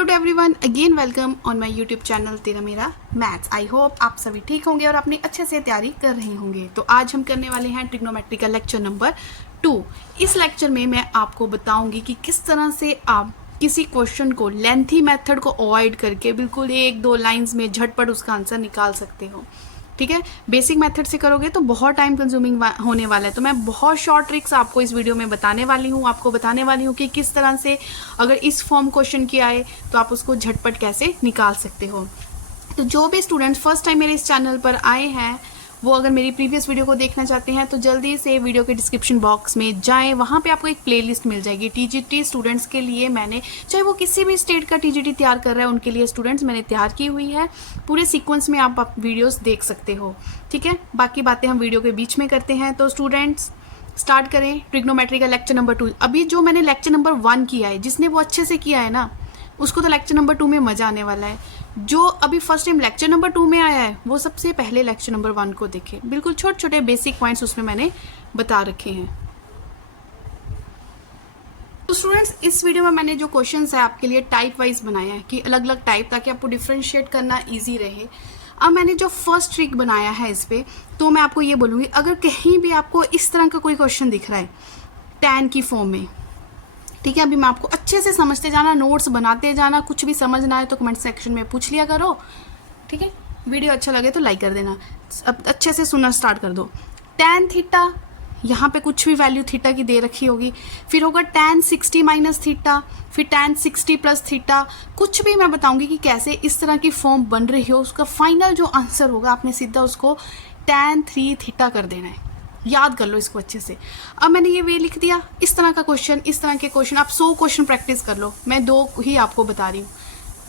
Hello to everyone, again welcome on my YouTube channel Tera Mera maths. I hope आप सभी ठीक होंगे और अपनी अच्छे से तैयारी कर रहे होंगे। तो आज हम करने वाले हैं ट्रिग्नोमेट्री का लेक्चर नंबर 2। इस लेक्चर में मैं आपको बताऊंगी कि किस तरह से आप किसी क्वेश्चन को लेंथी मेथड को अवॉइड करके बिल्कुल 1-2 लाइन्स में झटपट उसका आंसर निकाल सकते हो। ठीक है, बेसिक मेथड से करोगे तो बहुत टाइम कंज्यूमिंग होने वाला है। तो मैं बहुत शॉर्ट ट्रिक्स आपको इस वीडियो में बताने वाली हूँ कि किस तरह से अगर इस फॉर्म क्वेश्चन की आए तो आप उसको झटपट कैसे निकाल सकते हो। तो जो भी स्टूडेंट्स फर्स्ट टाइम मेरे इस चैनल पर आए हैं वो अगर मेरी प्रीवियस वीडियो को देखना चाहते हैं तो जल्दी से वीडियो के डिस्क्रिप्शन बॉक्स में जाएं, वहाँ पे आपको एक प्लेलिस्ट मिल जाएगी टीजीटी स्टूडेंट्स के लिए। मैंने चाहे वो किसी भी स्टेट का टीजीटी तैयार कर रहा है उनके लिए स्टूडेंट्स मैंने तैयार की हुई है। पूरे सीक्वेंस में आप वीडियोस देख सकते हो। ठीक है, बाकी बातें हम वीडियो के बीच में करते हैं। तो स्टूडेंट्स स्टार्ट करें ट्रिग्नोमेट्री का लेक्चर नंबर 2। अभी जो मैंने लेक्चर नंबर 1 किया है, जिसने वो अच्छे से किया है ना, उसको तो लेक्चर नंबर 2 में मज़ा आने वाला है। जो अभी फर्स्ट टाइम लेक्चर नंबर 2 में आया है वो सबसे पहले लेक्चर नंबर 1 को देखे। बिल्कुल छोटे छोटे बेसिक पॉइंट्स उसमें मैंने बता रखे हैं। तो स्टूडेंट्स इस वीडियो में मैंने जो क्वेश्चंस है आपके लिए टाइप वाइज बनाया है कि अलग अलग टाइप, ताकि आपको डिफ्रेंशिएट करना ईजी रहे। अब मैंने जो फर्स्ट ट्रिक बनाया है इस पर, तो मैं आपको ये बोलूँगी, अगर कहीं भी आपको इस तरह का कोई क्वेश्चन दिख रहा है टैन की फॉर्म में, ठीक है, अभी मैं आपको अच्छे से समझते जाना, नोट्स बनाते जाना, कुछ भी समझ ना आए तो कमेंट सेक्शन में पूछ लिया करो। ठीक है, वीडियो अच्छा लगे तो लाइक कर देना। अब अच्छे से सुनना स्टार्ट कर दो। टैन थीटा, यहाँ पे कुछ भी वैल्यू थीटा की दे रखी होगी, फिर होगा टैन 60 माइनस थीटा, फिर टैन 60 प्लस थीटा। कुछ भी मैं बताऊंगी कि कैसे इस तरह की फॉर्म बन रही हो, उसका फाइनल जो आंसर होगा आपने सीधा उसको टैन 3 थीटा कर देना है। याद कर लो इसको अच्छे से। अब मैंने ये वे लिख दिया। इस तरह का क्वेश्चन, इस तरह के क्वेश्चन आप 100 क्वेश्चन प्रैक्टिस कर लो। मैं 2 ही आपको बता रही हूँ,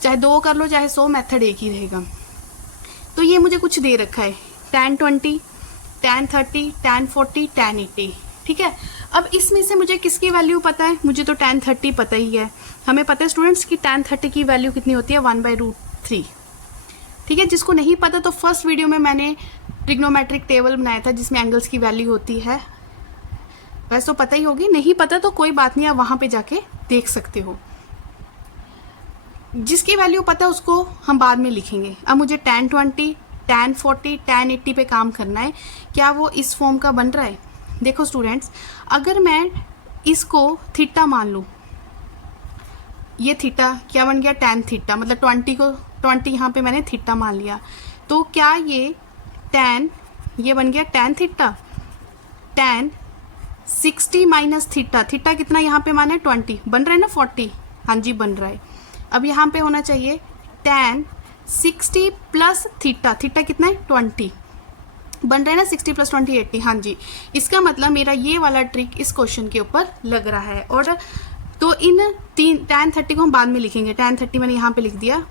चाहे 2 कर लो चाहे 100, मेथड एक ही रहेगा। तो ये मुझे कुछ दे रखा है, टैन 20, टैन 30, टैन 40, टैन 80। ठीक है, अब इसमें से मुझे किसकी वैल्यू पता है? मुझे तो टैन 30 पता ही है। हमें पता है स्टूडेंट्स कि टैन 30 की वैल्यू कितनी होती है, 1/√3। ठीक है, जिसको नहीं पता तो फर्स्ट वीडियो में मैंने ट्रिग्नोमेट्रिक टेबल बनाया था जिसमें एंगल्स की वैल्यू होती है, वैसे तो पता ही होगी। नहीं पता तो कोई बात नहीं, आप वहाँ पे जाके देख सकते हो। जिसकी वैल्यू पता है उसको हम बाद में लिखेंगे। अब मुझे टैन 20, टैन 40, टैन 80 पे काम करना है। क्या वो इस फॉर्म का बन रहा है? देखो स्टूडेंट्स, अगर मैं इसको थीटा मान लूँ, ये थीटा क्या बन गया, टैन थीटा, मतलब 20 यहाँ पे मैंने थीटा मान लिया। तो क्या ये टैन, ये बन गया tan theta, tan 60 minus theta, theta कितना यहाँ पे माना है 20, बन रहा है ना 40, हाँ जी बन रहा है। अब यहाँ पे होना चाहिए टैन 60 प्लस थीटा, थीटा कितना है 20, बन रहा है ना 60 प्लस 20 80, हाँ जी। इसका मतलब मेरा ये वाला ट्रिक इस क्वेश्चन के ऊपर लग रहा है। और तो इन 3 टैन 30 को हम बाद में लिखेंगे। टैन 30 मैंने यहाँ पे लिख दिया,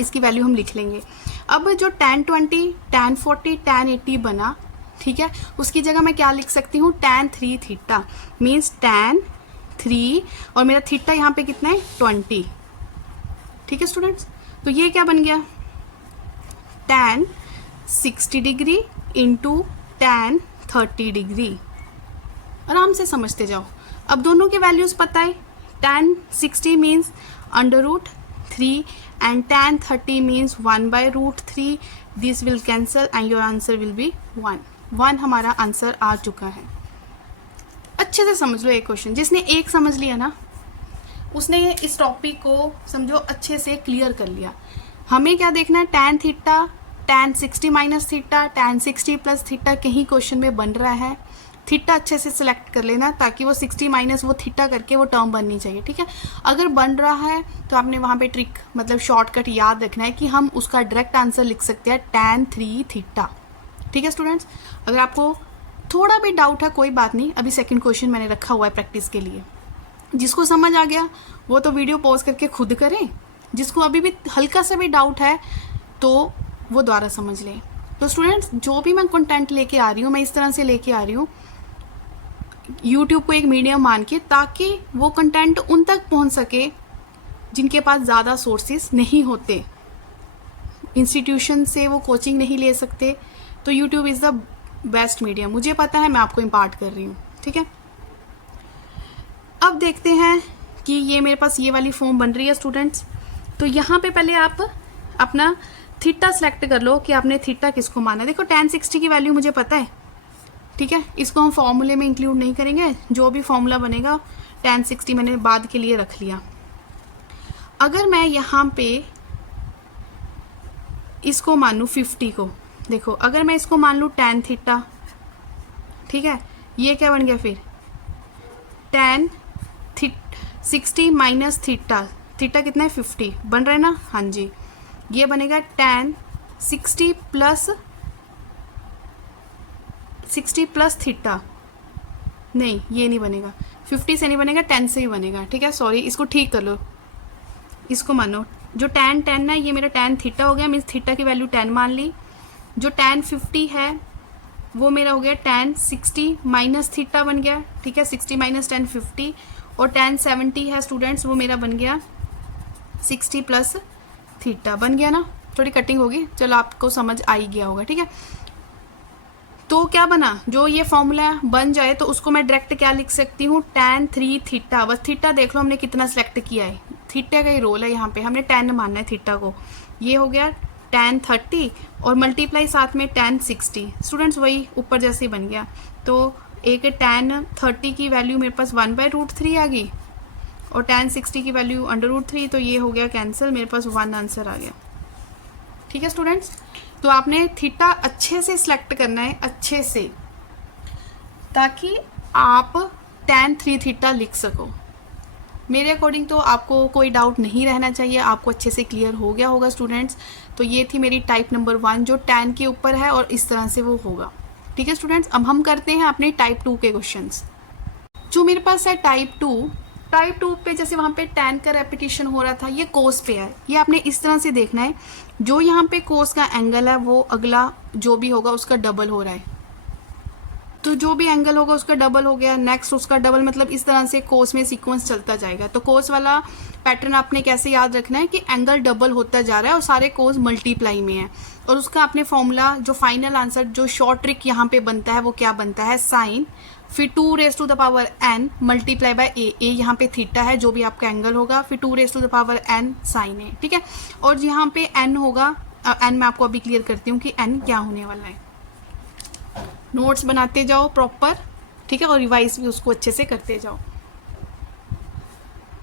इसकी वैल्यू हम लिख लेंगे। अब जो टैन 20, टैन 40, टैन 80 बना, ठीक है, उसकी जगह मैं क्या लिख सकती हूँ, टैन 3 थीटा, मीन्स टैन 3, और मेरा थीटा यहाँ पे कितना है 20। ठीक है स्टूडेंट्स, तो ये क्या बन गया, tan 60 degree into tan 30 degree. आराम से समझते जाओ। अब दोनों के वैल्यूज पता है, tan 60 means √3 and tan 30 means 1/√3. This will cancel and your answer will be 1 हमारा आंसर आ चुका है। अच्छे से समझ लो एक क्वेश्चन। जिसने एक समझ लिया ना, उसने इस टॉपिक को समझो अच्छे से क्लियर कर लिया। हमें क्या देखना है, tan theta, tan 60 minus theta, tan 60 plus theta कहीं क्वेश्चन में बन रहा है। थीटा अच्छे से सिलेक्ट कर लेना ताकि वो 60 माइनस वो थीटा करके वो टर्म बननी चाहिए। ठीक है, अगर बन रहा है तो आपने वहाँ पे ट्रिक मतलब शॉर्टकट याद रखना है कि हम उसका डायरेक्ट आंसर लिख सकते हैं टैन 3 थीटा। ठीक है स्टूडेंट्स, अगर आपको थोड़ा भी डाउट है कोई बात नहीं, अभी सेकंड क्वेश्चन मैंने रखा हुआ है प्रैक्टिस के लिए। जिसको समझ आ गया वो तो वीडियो पॉज करके खुद करें, जिसको अभी भी हल्का सा भी डाउट है तो वो दोबारा समझ लें। तो स्टूडेंट्स जो भी मैं कंटेंट लेके आ रही हूँ, मैं इस तरह से लेके आ रही हूँ YouTube को एक मीडियम मान के, ताकि वो कंटेंट उन तक पहुंच सके जिनके पास ज़्यादा सोर्सेज नहीं होते, इंस्टीट्यूशन से वो कोचिंग नहीं ले सकते। तो YouTube is the best medium, मुझे पता है, मैं आपको इम्पार्ट कर रही हूँ। ठीक है, अब देखते हैं कि ये मेरे पास ये वाली फॉर्म बन रही है स्टूडेंट्स। तो यहाँ पे पहले आप अपना थीटा सेलेक्ट कर लो कि आपने थीटा किसको माना है। देखो tan 60 की वैल्यू मुझे पता है, ठीक है, इसको हम फॉर्मूले में इंक्लूड नहीं करेंगे, जो भी फॉर्मूला बनेगा tan 60 मैंने बाद के लिए रख लिया। अगर मैं यहाँ पे इसको मान लूँ 50 को, देखो अगर मैं इसको मान लूँ tan थीटा, ठीक है, ये क्या बन गया फिर tan 60 माइनस थीटा, थीटा कितना है 50 बन रहा है ना, हाँ जी, ये बनेगा tan 60 प्लस थीटा, नहीं ये नहीं बनेगा, 50 से नहीं बनेगा, 10 से ही बनेगा, ठीक है, सॉरी इसको ठीक कर लो, इसको मानो जो tan है ये मेरा tan थीटा हो गया, मीन्स थीटा की वैल्यू 10 मान ली। जो tan 50 है वो मेरा हो गया tan 60 माइनस थीटा बन गया, ठीक है, 60 माइनस tan 50, और tan 70 है स्टूडेंट्स वो मेरा बन गया 60 प्लस थीटा, बन गया ना, थोड़ी कटिंग होगी, चलो आपको समझ आ ही गया होगा, ठीक है। तो क्या बना, जो ये फॉर्मूला बन जाए तो उसको मैं डायरेक्ट क्या लिख सकती हूँ, tan 3 थीटा, बस थीटा देख लो हमने कितना सेलेक्ट किया है, थीटा का ही रोल है यहाँ पे, हमने 10 मानना है थीटा को, ये हो गया tan 30 और मल्टीप्लाई साथ में tan 60, स्टूडेंट्स वही ऊपर जैसे ही बन गया। तो एक tan 30 की वैल्यू मेरे पास 1/√3 आ गई और tan 60 की वैल्यू √3, तो ये हो गया कैंसिल, मेरे पास 1 आंसर आ गया, ठीक है स्टूडेंट्स। तो आपने थीटा अच्छे से सिलेक्ट करना है, अच्छे से, ताकि आप tan 3 थीटा लिख सको। मेरे अकॉर्डिंग तो आपको कोई डाउट नहीं रहना चाहिए, आपको अच्छे से क्लियर हो गया होगा स्टूडेंट्स। तो ये थी मेरी टाइप नंबर 1 जो tan के ऊपर है और इस तरह से वो होगा, ठीक है स्टूडेंट्स। अब हम करते हैं अपने टाइप 2 के क्वेश्चंस। जो मेरे पास है टाइप 2 पे जैसे वहाँ पे tan का रेपिटेशन हो रहा था, ये कोस पे है, ये आपने इस तरह से देखना है, जो यहाँ पे कोस का एंगल है वो अगला जो भी होगा उसका डबल हो रहा है, तो जो भी एंगल होगा उसका डबल हो गया, नेक्स्ट उसका डबल, मतलब इस तरह से कोस में सीक्वेंस चलता जाएगा। तो कोस वाला पैटर्न आपने कैसे याद रखना है कि एंगल डबल होता जा रहा है और सारे कोस मल्टीप्लाई में है, और उसका आपने फॉर्मूला जो फाइनल आंसर जो शॉर्ट ट्रिक यहाँ पे बनता है वो क्या बनता है, साइन, फिर 2n मल्टीप्लाई बाय ए यहाँ पे थीटा है जो भी आपका एंगल होगा, फिर 2n साइन ए, ठीक है। और यहाँ पे n होगा, n मैं आपको अभी क्लियर करती हूँ कि n क्या होने वाला है। नोट्स बनाते जाओ प्रॉपर, ठीक है, और रिवाइज भी उसको अच्छे से करते जाओ।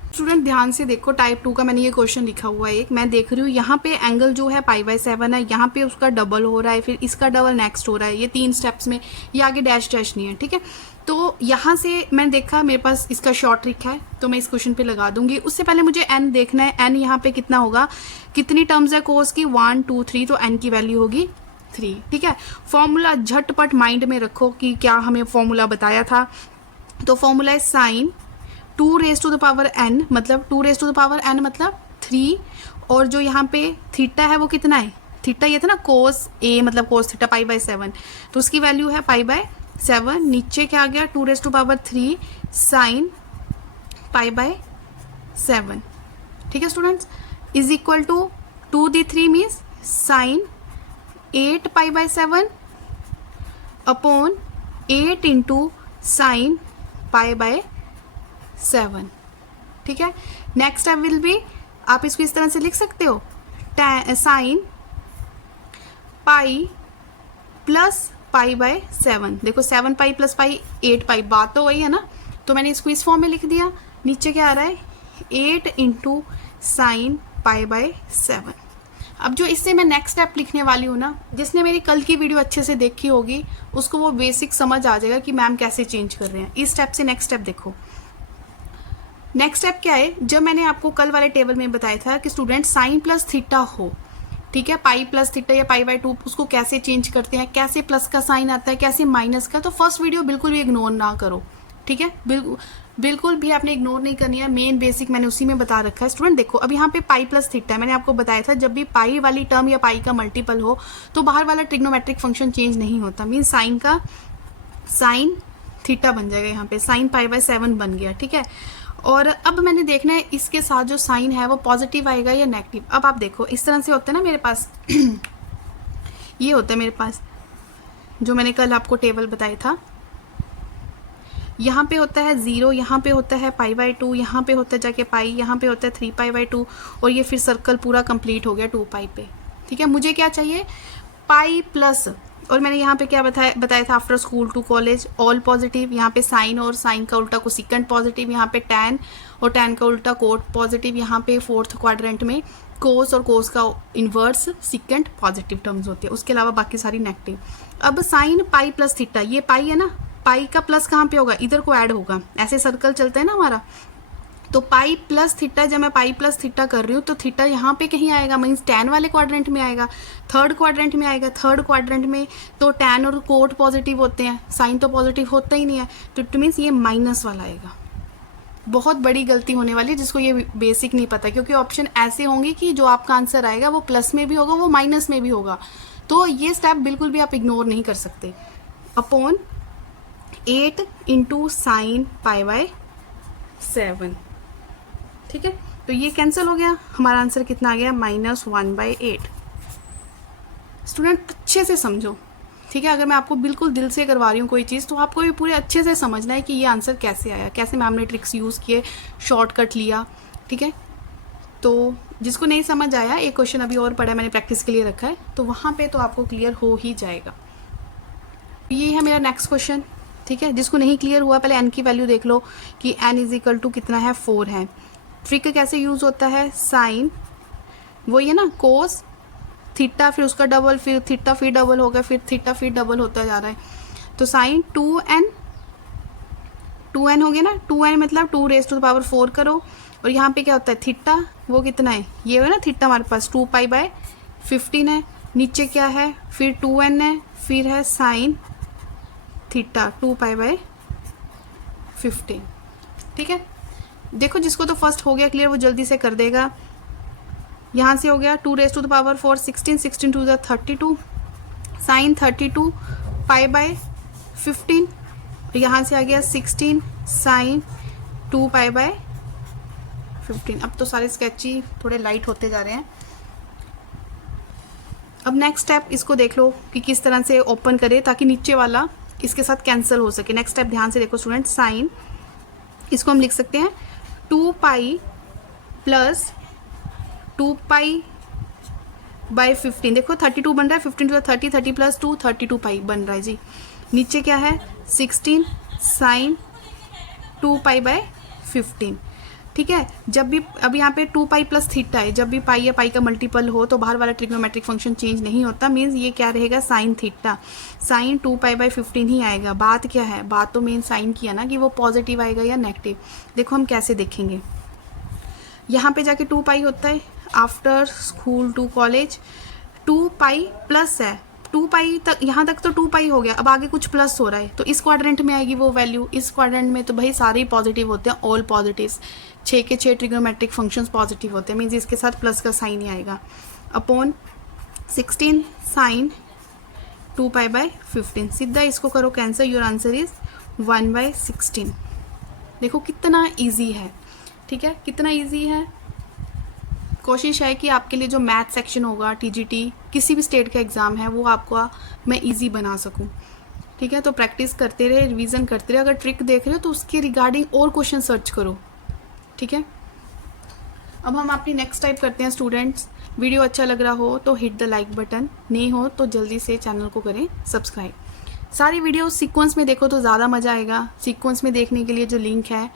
स्टूडेंट ध्यान से देखो, टाइप 2 का मैंने ये क्वेश्चन लिखा हुआ है एक, मैं देख रही हूँ यहाँ पे एंगल जो है π/7 है, यहाँ पे उसका डबल हो रहा है, फिर इसका डबल नेक्स्ट हो रहा है, ये 3 स्टेप्स में, ये आगे डैश नहीं है, ठीक है। तो यहाँ से मैंने देखा मेरे पास इसका शॉर्ट ट्रिक है, तो मैं इस क्वेश्चन पे लगा दूंगी। उससे पहले मुझे n देखना है, n यहाँ पे कितना होगा, कितनी टर्म्स है कोस की, 1 2 3, तो n की वैल्यू होगी 3, ठीक है। फॉर्मूला झटपट माइंड में रखो कि क्या हमें फॉर्मूला बताया था, तो फॉर्मूला है साइन 2n, मतलब 2n मतलब 3, और जो यहाँ पे थीटा है वो कितना है, थीटा ये था ना कोस ए मतलब कोस थीटा π/7, तो उसकी वैल्यू है π/7, नीचे क्या आ गया 2⁻³ साइन π/7, ठीक है स्टूडेंट्स, इज इक्वल टू 2 दी 3 means sine 8 π/7 upon 8 into sine π/7, ठीक है। नेक्स्ट स्टेप विल बी, आप इसको इस तरह से लिख सकते हो, साइन पाई प्लस π/7, देखो 7π प्लस पाई 8π, बात तो वही है ना, तो मैंने इसको इस फॉर्म में लिख दिया। नीचे क्या आ रहा है 8 इंटू साइन π/7। अब जो इससे मैं नेक्स्ट स्टेप लिखने वाली हूँ ना, जिसने मेरी कल की वीडियो अच्छे से देखी होगी उसको वो बेसिक समझ आ जाएगा कि मैम कैसे चेंज कर रहे हैं। इस स्टेप से नेक्स्ट स्टेप देखो, नेक्स्ट स्टेप क्या है, जब मैंने आपको कल वाले टेबल में बताया था कि स्टूडेंट साइन प्लस थीटा हो, ठीक है, पाई प्लस थीटा या π/2, उसको कैसे चेंज करते हैं, कैसे प्लस का साइन आता है, कैसे माइनस का, तो फर्स्ट वीडियो बिल्कुल भी इग्नोर ना करो, ठीक है, बिल्कुल भी आपने इग्नोर नहीं करनी है, मेन बेसिक मैंने उसी में बता रखा है। स्टूडेंट देखो, अब यहाँ पे पाई प्लस थीटा है, मैंने आपको बताया था जब भी पाई वाली टर्म या पाई का मल्टीपल हो तो बाहर वाला ट्रिग्नोमेट्रिक फंक्शन चेंज नहीं होता, मीन साइन का साइन थीटा बन जाएगा, यहाँ पे साइन π/7 बन गया, ठीक है। और अब मैंने देखना है इसके साथ जो साइन है वो पॉजिटिव आएगा या नेगेटिव। अब आप देखो इस तरह से होता है ना मेरे पास ये होता है मेरे पास जो मैंने कल आपको टेबल बताया था, यहाँ पे होता है 0, यहाँ पे होता है π/2, यहाँ पे होता है जाके पाई, यहाँ पे होता है 3π/2 और ये फिर सर्कल पूरा कंप्लीट हो गया 2π पे। ठीक है, मुझे क्या चाहिए पाई प्लस, और मैंने यहाँ पे क्या बताया था after school to college all positive, यहाँ पे साइन और साइन का उल्टा कोसेकेंट पॉजिटिव, यहाँ पे टैन और टैन का उल्टा कोट पॉजिटिव, यहाँ पे फोर्थ क्वाड्रेंट में कोस और कोस का इन्वर्स सिकेंट पॉजिटिव टर्म्स होती है, उसके अलावा बाकी सारी नेगेटिव। अब साइन पाई प्लस थीटा, ये पाई है ना, पाई का प्लस कहाँ पे होगा, इधर को ऐड होगा, ऐसे सर्कल चलता है ना हमारा, तो पाई प्लस थीटा, जब मैं पाई प्लस थीटा कर रही हूँ तो थीटा यहाँ पे कहीं आएगा, मीन्स टैन वाले क्वाड्रेंट में आएगा, थर्ड क्वाड्रेंट में आएगा, थर्ड क्वाड्रेंट में तो टैन और कोट पॉजिटिव होते हैं, साइन तो पॉजिटिव होता ही नहीं है, तो इट मीन्स ये माइनस वाला आएगा। बहुत बड़ी गलती होने वाली है जिसको ये बेसिक नहीं पता, क्योंकि ऑप्शन ऐसे होंगे कि जो आपका आंसर आएगा वो प्लस में भी होगा, वो माइनस में भी होगा, तो ये स्टेप बिल्कुल भी आप इग्नोर नहीं कर सकते। अपॉन 8 इंटू साइन π/7, ठीक है, तो ये कैंसिल हो गया, हमारा आंसर कितना आ गया -1/8। स्टूडेंट अच्छे से समझो, ठीक है, अगर मैं आपको बिल्कुल दिल से करवा रही हूँ कोई चीज़ तो आपको भी पूरे अच्छे से समझना है कि ये आंसर कैसे आया, कैसे मैम ने ट्रिक्स यूज़ किए, शॉर्टकट लिया। ठीक है, तो जिसको नहीं समझ आया, एक क्वेश्चन अभी और पढ़ा है मैंने प्रैक्टिस के लिए रखा है, तो वहाँ पे तो आपको क्लियर हो ही जाएगा। ये है मेरा नेक्स्ट क्वेश्चन। ठीक है, जिसको नहीं क्लियर हुआ पहले n की वैल्यू देख लो कि n = कितना है 4 है। ट्रिक कैसे यूज़ होता है, साइन वही है ना, कोस थीटा फिर उसका डबल, फिर थीटा फिर डबल होगा, फिर थीटा फिर डबल होता जा रहा है, तो साइन 2n हो गया ना, 2n मतलब 2⁴ करो, और यहाँ पे क्या होता है थीटा, वो कितना है, ये है ना थीटा हमारे पास 2π/15 है, नीचे क्या है फिर 2n है, फिर है साइन थीटा 2π/15। ठीक है, देखो जिसको तो फर्स्ट हो गया क्लियर वो जल्दी से कर देगा। यहाँ से हो गया 2⁴ 16, 16 2 32, साइन 32 π/15, यहाँ से आ गया 16 साइन 2π/15। अब तो सारे स्केची थोड़े लाइट होते जा रहे हैं। अब नेक्स्ट स्टेप इसको देख लो कि किस तरह से ओपन करें ताकि नीचे वाला इसके साथ कैंसिल हो सके। नेक्स्ट स्टेप ध्यान से देखो स्टूडेंट, साइन इसको हम लिख सकते हैं 2π प्लस 2π/15। देखो 32 बन रहा है, 15 to 30, 30 + 2 32π बन रहा है जी। नीचे क्या है 16 साइन 2π/15। ठीक है, जब भी अब यहाँ पे 2π प्लस थीटा है, जब भी पाई या पाई का मल्टीपल हो तो बाहर वाला ट्रिग्नोमेट्रिक फंक्शन चेंज नहीं होता, मीन्स ये क्या रहेगा साइन थीटा, साइन 2π/15 ही आएगा। बात क्या है, बात तो मेन साइन की है ना कि वो पॉजिटिव आएगा या नेगेटिव। देखो हम कैसे देखेंगे, यहाँ पे जाके 2π होता है, after school to college 2π plus है, 2π तक, यहाँ तक तो 2π हो गया, अब आगे कुछ प्लस हो रहा है तो इस क्वाड्रेंट में आएगी वो वैल्यू, इस क्वाड्रेंट में तो भाई सारे ही पॉजिटिव होते हैं, ऑल पॉजिटिव्स, 6 के 6 ट्रिग्नोमेट्रिक फंक्शंस पॉजिटिव होते हैं, मीन्स इसके साथ प्लस का साइन ही आएगा। अपॉन 16 साइन 2π/15, सीधा इसको करो कैंसिल, योर आंसर इज 1/16। देखो कितना ईजी है, ठीक है, कितना ईजी है। कोशिश है कि आपके लिए जो मैथ सेक्शन होगा टीजीटी किसी भी स्टेट का एग्ज़ाम है वो आपको मैं इजी बना सकूं। ठीक है, तो प्रैक्टिस करते रहे, रिवीजन करते रहे, अगर ट्रिक देख रहे हो तो उसके रिगार्डिंग और क्वेश्चन सर्च करो। ठीक है, अब हम अपनी नेक्स्ट टाइप करते हैं स्टूडेंट्स। वीडियो अच्छा लग रहा हो तो हिट द लाइक बटन, नहीं हो तो जल्दी से चैनल को करें सब्सक्राइब। सारी वीडियो सीक्वेंस में देखो तो ज़्यादा मज़ा आएगा। सीक्वेंस में देखने के लिए जो लिंक है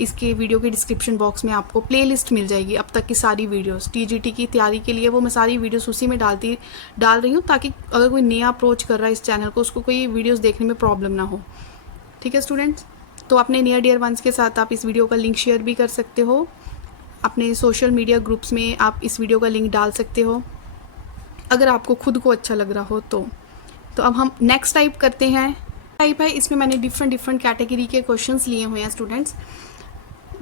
इसके वीडियो के डिस्क्रिप्शन बॉक्स में आपको प्लेलिस्ट मिल जाएगी, अब तक की सारी वीडियोस टीजीटी की तैयारी के लिए वो मैं सारी वीडियोस उसी में डाल रही हूँ, ताकि अगर कोई नया अप्रोच कर रहा है इस चैनल को उसको कोई वीडियोस देखने में प्रॉब्लम ना हो। ठीक है स्टूडेंट्स, तो अपने नियर डियर वंस के साथ आप इस वीडियो का लिंक शेयर भी कर सकते हो, अपने सोशल मीडिया ग्रुप्स में आप इस वीडियो का लिंक डाल सकते हो अगर आपको खुद को अच्छा लग रहा हो तो अब हम नेक्स्ट टाइप करते हैं। टाइप है, इसमें मैंने डिफरेंट कैटेगरी के क्वेश्चंस लिए हुए हैं स्टूडेंट्स।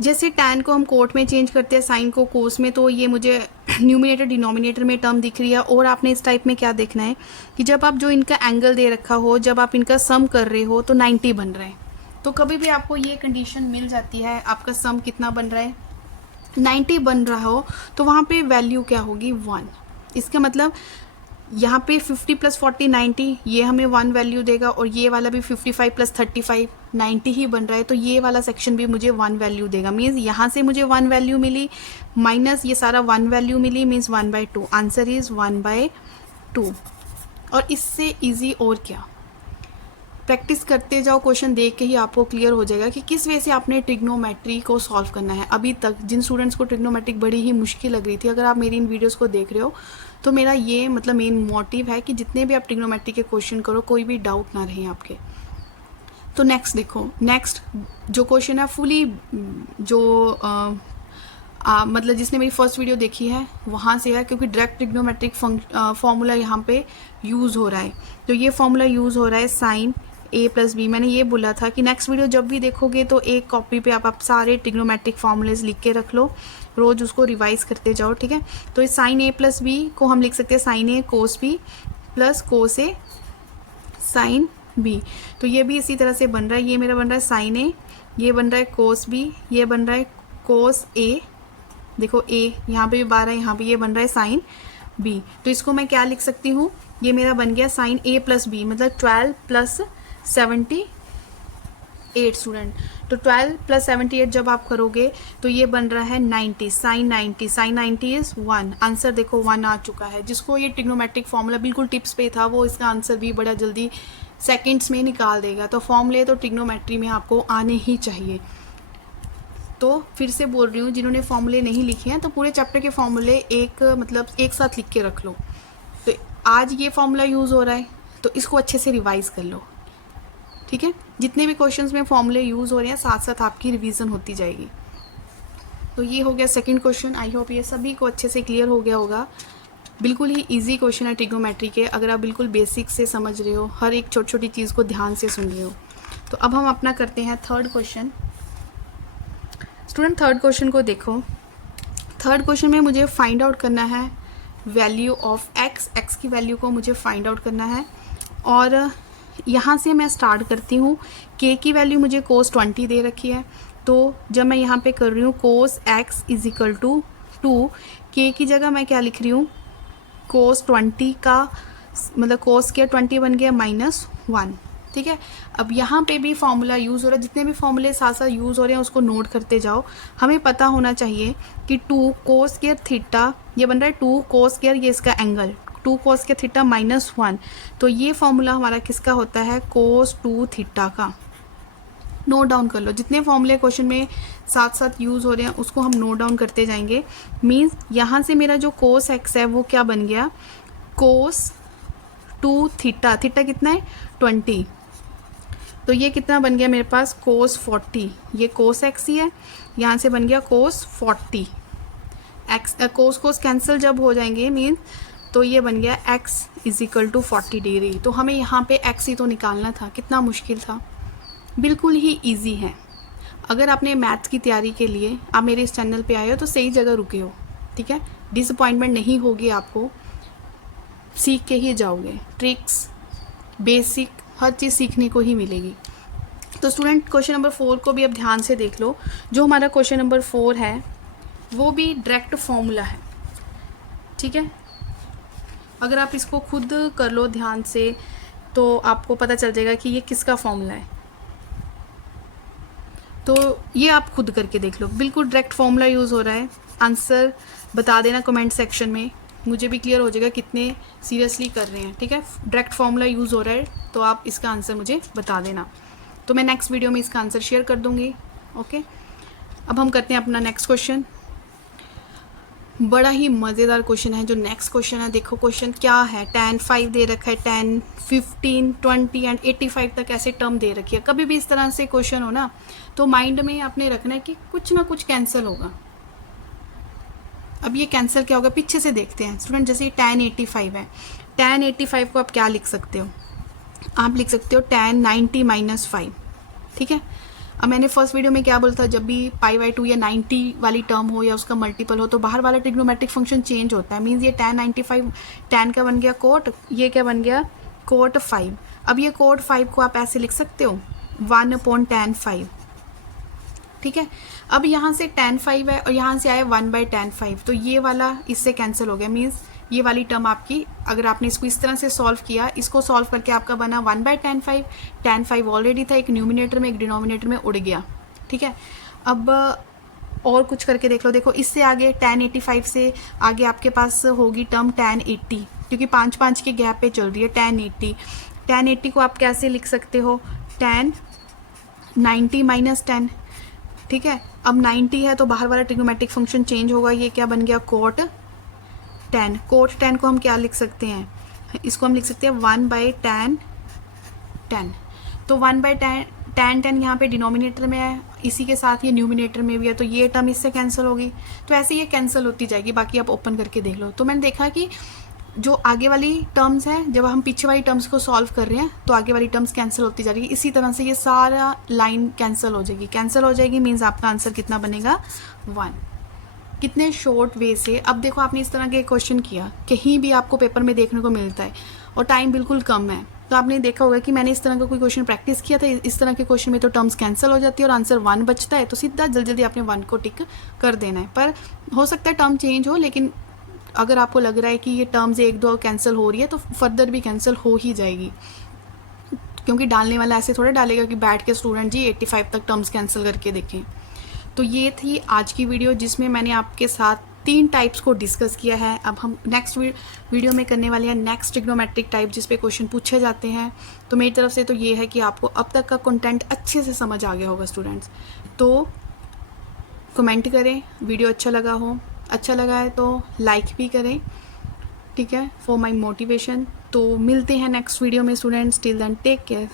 जैसे टैन को हम कोट में चेंज करते हैं, साइन को कोस में, तो ये मुझे न्यूमिनेटर डिनोमिनेटर में टर्म दिख रही है। और आपने इस टाइप में क्या देखना है कि जब आप जो इनका एंगल दे रखा हो, जब आप इनका सम कर रहे हो तो 90 बन रहा है, तो कभी भी आपको ये कंडीशन मिल जाती है, आपका सम कितना बन रहा है 90 बन रहा हो, तो वहाँ पे वैल्यू क्या होगी 1। इसका मतलब यहाँ पे 50 + 40 90, ये हमें 1 वैल्यू देगा, और ये वाला भी 55 + 35 90 ही बन रहा है, तो ये वाला सेक्शन भी मुझे 1 वैल्यू देगा। मीन्स यहाँ से मुझे 1 वैल्यू मिली माइनस ये सारा 1 वैल्यू मिली, मीन्स 1/2। Answer is 1/2। और इससे ईजी और क्या, प्रैक्टिस करते जाओ, क्वेश्चन देख के ही आपको क्लियर हो जाएगा कि किस वे से आपने ट्रिग्नोमेट्री को सॉल्व करना है। अभी तक जिन स्टूडेंट्स को ट्रिग्नोमेट्रिक बड़ी ही मुश्किल लग रही थी, अगर आप मेरी इन वीडियोस को देख रहे हो तो मेरा ये मतलब मेन मोटिव है कि जितने भी आप ट्रिग्नोमेट्री के क्वेश्चन करो कोई भी डाउट ना रहे आपके। तो नेक्स्ट देखो, नेक्स्ट जो क्वेश्चन है फुली जो मतलब जिसने मेरी फर्स्ट वीडियो देखी है वहाँ से है, क्योंकि डायरेक्ट ट्रिग्नोमेट्रिक फॉर्मूला यहाँ पे यूज़ हो रहा है। तो ये फॉर्मूला यूज़ हो रहा है sin a + b। मैंने ये बोला था कि नेक्स्ट वीडियो जब भी देखोगे तो एक कॉपी पे आप सारे ट्रिग्नोमेट्रिक फॉर्मूलेज लिख के रख लो, रोज़ उसको रिवाइज करते जाओ, ठीक है। तो इस sin a + b को हम लिख सकते हैं sin a cos b + cos a sin b। तो ये भी इसी तरह से बन रहा है, ये मेरा बन रहा है sin a, ये बन रहा है cos b, ये बन रहा है cos a, देखो a यहाँ पे भी 12 है, यहाँ पे ये बन रहा है sin b। तो इसको मैं क्या लिख सकती हूँ, ये मेरा बन गया sin a + b, मतलब 12 + 78 स्टूडेंट। तो 12 + 78 जब आप करोगे तो ये बन रहा है 90, sin 90, sin 90 इज़ 1। आंसर देखो 1 आ चुका है। जिसको ये ट्रिग्नोमेट्रिक फॉर्मूला बिल्कुल टिप्स पे था वो इसका आंसर भी बड़ा जल्दी सेकंड्स में निकाल देगा। तो फॉर्मूले तो ट्रिग्नोमेट्री में आपको आने ही चाहिए। तो फिर से बोल रही हूँ, जिन्होंने फॉर्मूले नहीं लिखे हैं तो पूरे चैप्टर के फॉर्मूले एक साथ लिख के रख लो। तो आज ये फॉर्मूला यूज़ हो रहा है तो इसको अच्छे से रिवाइज कर लो, ठीक है। जितने भी क्वेश्चंस में फॉर्मूले यूज़ हो रहे हैं साथ साथ आपकी रिवीजन होती जाएगी। तो ये हो गया सेकंड क्वेश्चन। आई होप ये सभी को अच्छे से क्लियर हो गया होगा। बिल्कुल ही इजी क्वेश्चन है ट्रिग्नोमेट्री के, अगर आप बिल्कुल बेसिक से समझ रहे हो, हर एक छोटी छोटी चीज़ को ध्यान से सुन रहे हो। तो अब हम अपना करते हैं third question. Student third question को देखो। थर्ड क्वेश्चन में मुझे फाइंड आउट करना है वैल्यू ऑफ x की वैल्यू को मुझे फाइंड आउट करना है। और यहाँ से मैं स्टार्ट करती हूँ। k की वैल्यू मुझे cos 20 दे रखी है, तो जब मैं यहाँ पे कर रही हूँ cos x = 2, k की जगह मैं क्या लिख रही हूँ, cos 20 का मतलब cos के 20 बन गया -1, ठीक है। अब यहाँ पे भी फॉर्मूला यूज़ हो रहा है, जितने भी फॉर्मूले साथ साथ यूज़ हो रहे हैं उसको नोट करते जाओ। हमें पता होना चाहिए कि 2 cos स्क्वायर थीटा, ये बन रहा है 2 cos स्क्वायर, ये इसका एंगल 2 cos स्क्वायर थीटा -1। तो ये फॉर्मूला हमारा किसका होता है, cos 2 थीटा का। नोट डाउन कर लो, जितने फॉर्मूले क्वेश्चन में साथ साथ यूज़ हो रहे हैं उसको हम नोट डाउन करते जाएंगे। मीन्स यहाँ से मेरा जो cos x है वो क्या बन गया, cos 2 थीटा, थीटा कितना है 20, तो ये कितना बन गया मेरे पास cos 40, ये cos x ही है, यहाँ से बन गया cos 40 x, cos कैंसिल जब हो जाएंगे मीन्स, तो ये बन गया x = 40 डिग्री। तो हमें यहाँ पे x ही तो निकालना था, कितना मुश्किल था, बिल्कुल ही इजी है। अगर आपने मैथ्स की तैयारी के लिए आप मेरे इस चैनल पे आए हो तो सही जगह रुके हो, ठीक है। डिसअपॉइंटमेंट नहीं होगी आपको, सीख के ही जाओगे, ट्रिक्स बेसिक हर चीज़ सीखने को ही मिलेगी। तो स्टूडेंट क्वेश्चन नंबर 4 को भी अब ध्यान से देख लो। जो हमारा क्वेश्चन नंबर 4 है वो भी डायरेक्ट फॉर्मूला है, ठीक है। अगर आप इसको खुद कर लो ध्यान से तो आपको पता चल जाएगा कि ये किसका फॉर्मूला है। तो ये आप खुद करके देख लो, बिल्कुल डायरेक्ट फॉर्मूला यूज़ हो रहा है। आंसर बता देना कमेंट सेक्शन में, मुझे भी क्लियर हो जाएगा कितने सीरियसली कर रहे हैं, ठीक है। डायरेक्ट फॉर्मूला यूज़ हो रहा है तो आप इसका आंसर मुझे बता देना, तो मैं नेक्स्ट वीडियो में इसका आंसर शेयर कर दूँगी, ओके। अब हम करते हैं अपना नेक्स्ट क्वेश्चन। बड़ा ही मज़ेदार क्वेश्चन है जो नेक्स्ट क्वेश्चन है। देखो क्वेश्चन क्या है, tan 5 दे रखा है, tan 15, 20 एंड 85 तक ऐसे टर्म दे रखी है। कभी भी इस तरह से क्वेश्चन हो ना तो माइंड में आपने रखना है कि कुछ ना कुछ कैंसिल होगा। अब ये कैंसिल क्या होगा पीछे से देखते हैं स्टूडेंट। जैसे tan 85 है, tan 85 को आप क्या लिख सकते हो, आप लिख सकते हो tan 90 - 5, ठीक है। अब मैंने फर्स्ट वीडियो में क्या बोला था, जब भी π/2 या 90 वाली टर्म हो या उसका मल्टीपल हो तो बाहर वाला ट्रिग्नोमेट्रिक फंक्शन चेंज होता है। मीन्स ये tan 95, tan का बन गया कोट, ये क्या बन गया कोट 5। अब ये कोट 5 को आप ऐसे लिख सकते हो 1/tan 5, ठीक है। अब यहाँ से tan 5 है और यहाँ से आया 1/tan 5, तो ये वाला इससे कैंसिल हो गया। मीन्स ये वाली टर्म आपकी, अगर आपने इसको इस तरह से सॉल्व किया, इसको सॉल्व करके आपका बना 1/tan5। tan5 ऑलरेडी था, एक न्यूमिनेटर में एक डिनोमिनेटर में उड़ गया, ठीक है। अब और कुछ करके देख लो, देखो इससे आगे tan85 से आगे आपके पास होगी टर्म tan80, क्योंकि 5 के गैप पे चल रही है tan80। tan80 को आप कैसे लिख सकते हो, tan90 माइनस 10, ठीक है। अब 90 है तो बाहर वाला ट्रिग्नोमेट्रिक फंक्शन चेंज होगा, ये क्या बन गया cot 10। cot 10 को हम क्या लिख सकते हैं, इसको हम लिख सकते हैं 1/tan 10। तो 1/tan 10 यहाँ पे डिनोमिनेटर में है, इसी के साथ ये न्यूमिनेटर में भी है, तो ये टर्म इससे कैंसिल होगी। तो ऐसे ये कैंसिल होती जाएगी, बाकी आप ओपन करके देख लो। तो मैंने देखा कि जो आगे वाली टर्म्स है, जब हम पीछे वाली टर्म्स को सॉल्व कर रहे हैं तो आगे वाली टर्म्स कैंसिल होती जा रही है। इसी तरह से ये सारा लाइन कैंसिल हो जाएगी। कैंसिल हो जाएगी मीन्स आपका आंसर कितना बनेगा, 1। कितने शॉर्ट वे से, अब देखो आपने इस तरह के क्वेश्चन किया, कहीं भी आपको पेपर में देखने को मिलता है और टाइम बिल्कुल कम है, तो आपने देखा होगा कि मैंने इस तरह का कोई क्वेश्चन प्रैक्टिस किया था, इस तरह के क्वेश्चन में तो टर्म्स कैंसिल हो जाती है और आंसर 1 बचता है, तो सीधा जल्दी जल्दी आपने 1 को टिक कर देना है। पर हो सकता है टर्म चेंज हो, लेकिन अगर आपको लग रहा है कि ये टर्म्स 1-2 कैंसिल हो रही है तो फर्दर भी कैंसिल हो ही जाएगी, क्योंकि डालने वाला ऐसे थोड़ा डालेगा कि बैठ के स्टूडेंट जी 85 तक टर्म्स कैंसिल करके देखें। तो ये थी आज की वीडियो, जिसमें मैंने आपके साथ 3 टाइप्स को डिस्कस किया है। अब हम नेक्स्ट वीडियो में करने वाले हैं नेक्स्ट ट्रिग्नोमेट्रिक टाइप, जिस पे क्वेश्चन पूछे जाते हैं। तो मेरी तरफ से तो ये है कि आपको अब तक का कंटेंट अच्छे से समझ आ गया होगा स्टूडेंट्स। तो कमेंट करें वीडियो अच्छा लगा हो, अच्छा लगा है तो लाइक भी करें, ठीक है, फॉर माई मोटिवेशन। तो मिलते हैं नेक्स्ट वीडियो में students, till then take care.